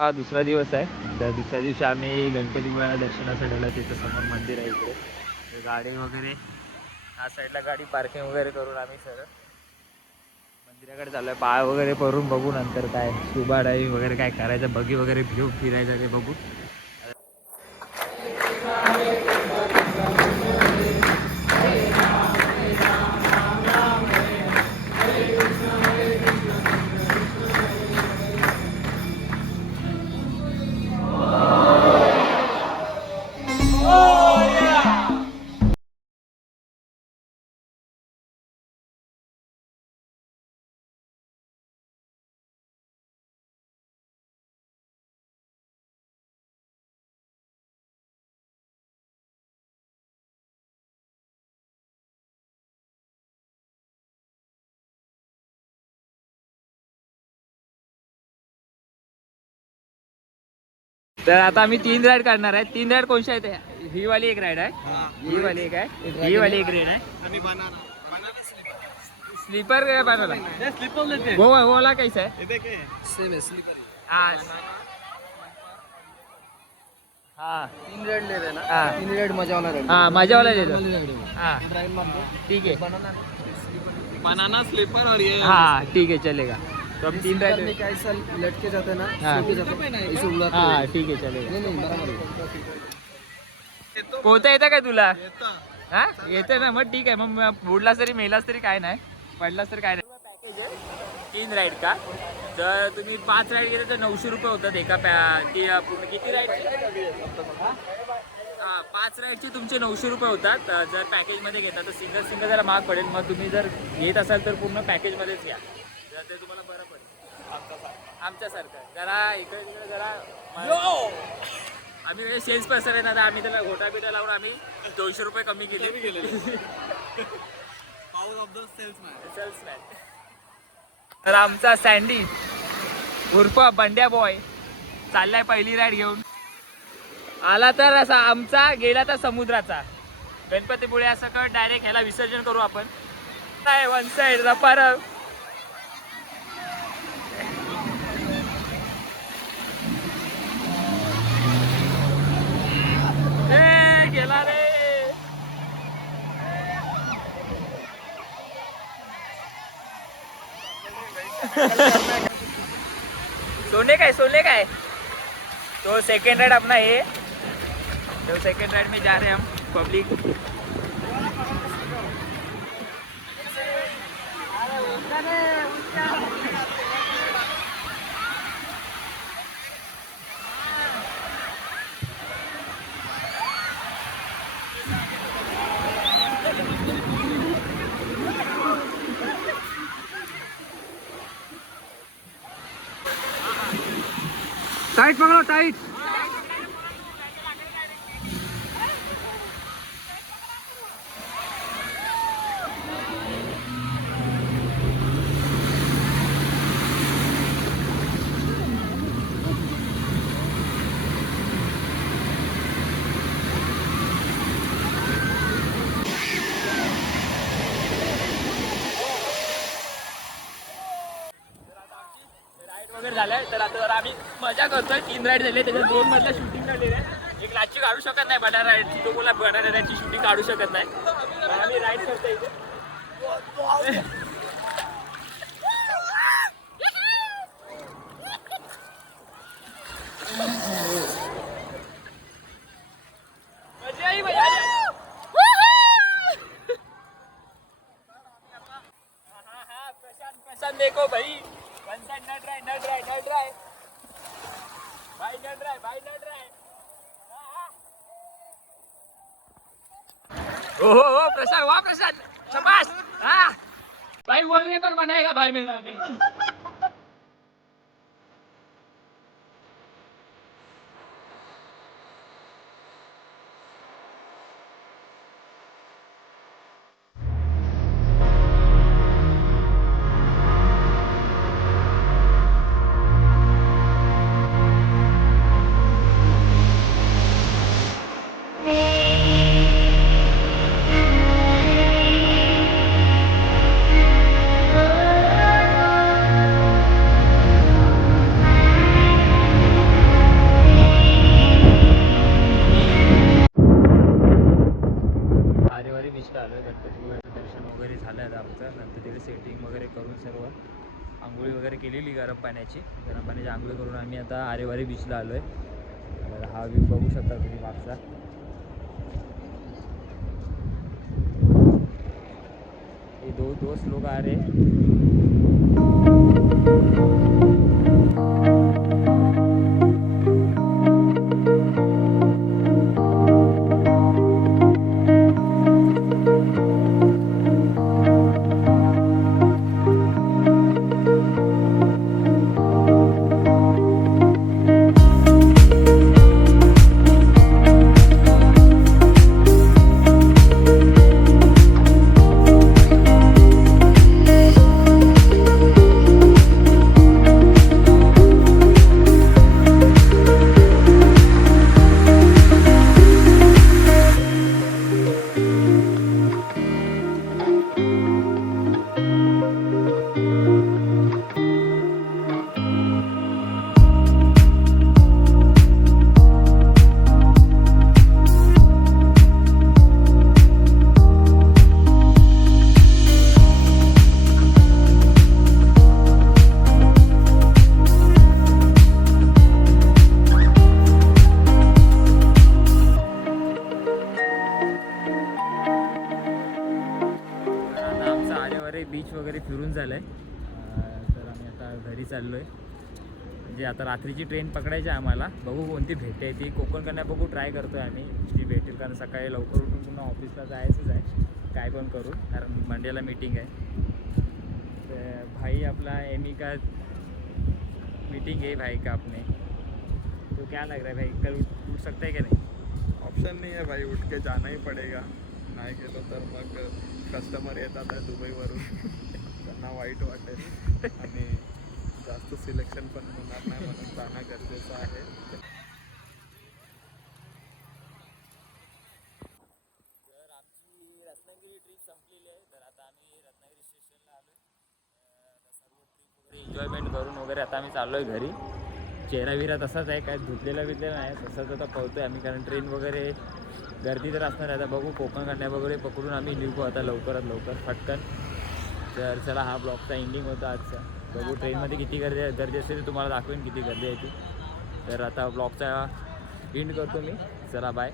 हा दुसरा दिवस आहे. तर दुसऱ्या दिवशी आम्ही गणपतीपुळ्याला दर्शनासाठी आलो. तिथं समोर मंदिर आहे इकडे. तर गाडी वगैरे ह्या साईडला गाडी पार्किंग वगैरे करून आम्ही सरळ मंदिराकडे चालू आहे. पाय वगैरे करून बघू, नंतर काय स्कुबा डायव्हिंग वगैरे काय करायचं, बगी वगैरे घेऊ फिरायचं ते बघू. तर आता आम्ही 3 राईड काढणार आहे. 3 राईड कोणत्या आहेत? ही वाली एक राईड आहे, ही वाली एक आहे, ही वाली एक राईड आहे. स्लीपर बनाना वो वाला कैसा है? सेम है स्लीपर. हाँ हाँ 3 रेड ले रहे ना. हाँ 3 रेड मजा वाला रेड. हाँ मजा वाला ले लो. हाँ ड्राइव मार दो. ठीक है. बनाना स्लीपर और ये. हाँ ठीक है चलेगा. तो हम 3 स्लीपर में राइड. क्या ऐसा लटके जाते हैं ना. हाँ. सो के जाते हैं. इसे उड़ाते हाँ हैं. ठीक आहे चलेगा. नहीं नहीं बराबर है. पोहता येतं काय तुला? हा येतं ना, मग ठीक आहे. मग बुडलास तरी मेलास तरी काय नाही, पडलास तरी काय नाही. पॅकेज आहे 3 राईड का. तर तुम्ही 5 राईड गेले तर 900 रुपये होतात एका ती पूर्ण किती राईड. हां 5 राईडचे तुमचे 900 रुपये होतात. जर पॅकेजमध्ये घेता तर सिंगल सिंगल जरा महाग पडेल. मग तुम्ही जर घेत असाल तर पूर्ण पॅकेजमध्येच घ्या, जर ते तुम्हाला बरं पडेल. आमच्यासारखं जरा इकडे तिकडे जरा आम्ही सेल्स पर्सन आहे ना, आम्ही त्याला घोटा बिटा लावून आम्ही 200 रुपये कमी केले. सेल्समॅन. तर आमचा सँडी उर्फ बंड्या बॉय चाललाय पहिली राईड घेऊन. आला तर असा आमचा, गेला तर समुद्राचा. गणपतीपुळे असं कर डायरेक्ट ह्याला विसर्जन करू आपण. काय वन साईड रपार. गेला रे. सोने काय तो सेकंड राइड अपना है. तो सेकंड राइड में जा रहे हैं हम पब्लिक. टाइट पकड़ो टाइट. वगैरे झालंय. तर आता आम्ही मजा करतोय. 3 राईड झाले, त्याच्यात 2 मधल्या शूटिंग काढलेली आहे. एक लाची काढू शकत नाही बनाना राईडची. तो बोला बनाना राईडची शूटिंग काढू शकत नाही. आम्ही राईड करतोय इथे. मजा आई मजा आई. प्रशांत देखो भाई. वन साइड न ड्राई भाई, न ड्राई. ओ प्रशांत, वाह प्रशांत, शाबाश. हाँ भाई बोलने पर बनाएगा भाई मेरा. आमचं. नंतर तिथे सेटिंग वगैरे करून सर्व आंघोळी वगैरे केलेली गरम पाण्याची आंघोळी करून आम्ही आता आरेवारी बीचला आलो आहे. तर हा व्ह्यू बघू शकता तुम्ही मागचा. ये दो दोस्त लोग आ रहे हैं. बीच वगैरे फिरून झालं आहे. तर आम्ही आता घरी चाललो आहे. म्हणजे आता रात्रीची ट्रेन पकडायची आहे आम्हाला. बघू कोणती भेटते ती. कोकणकडनं बघू ट्राय करतो आहे आम्ही जी भेटेल. कारण सकाळी लवकर उठून पुन्हा ऑफिसला जायचंच आहे काय पण करून. कारण मंडेला मीटिंग आहे. तर भाई आपला एमी का मीटिंग है भाई का अपने. तो क्या लग रहा है भाई कल उठ सकता है क्या नहीं? ऑप्शन नहीं है भाई, उठ के जाना ही पडेगा. नाही गेलो तर मग कस्टमर येतात आहे दुबईवरून, त्यांना वाईट वाटेल आणि जास्त सिलेक्शन पण होणार नाही, म्हणून जाणं गरजेचं आहे. तर आमची रत्नागिरी ट्रिप संपलेली आहे. तर आता आम्ही रत्नागिरी स्टेशनला आलो आहे. सर्व ट्रिप वगैरे एन्जॉयमेंट करून वगैरे आता आम्ही चाललो आहे घरी. चेहरा विरा तसाच आहे, काय धुतलेला नाही, तसाच आता पळतो आहे आम्ही. कारण ट्रेन वगैरे गर्दी तर असणार आहे. आता बघू कोकण कन्या वगैरे पकडून आम्ही निघू आता लवकरात लवकर फटकन. तर चला हा ब्लॉगचा एंडिंग होता आजचा. बघू ट्रेनमध्ये किती गर्दी असते ते तुम्हाला दाखवेन किती गर्दी आहे ती. तर आता ब्लॉगचा एंड करतो मी. चला बाय.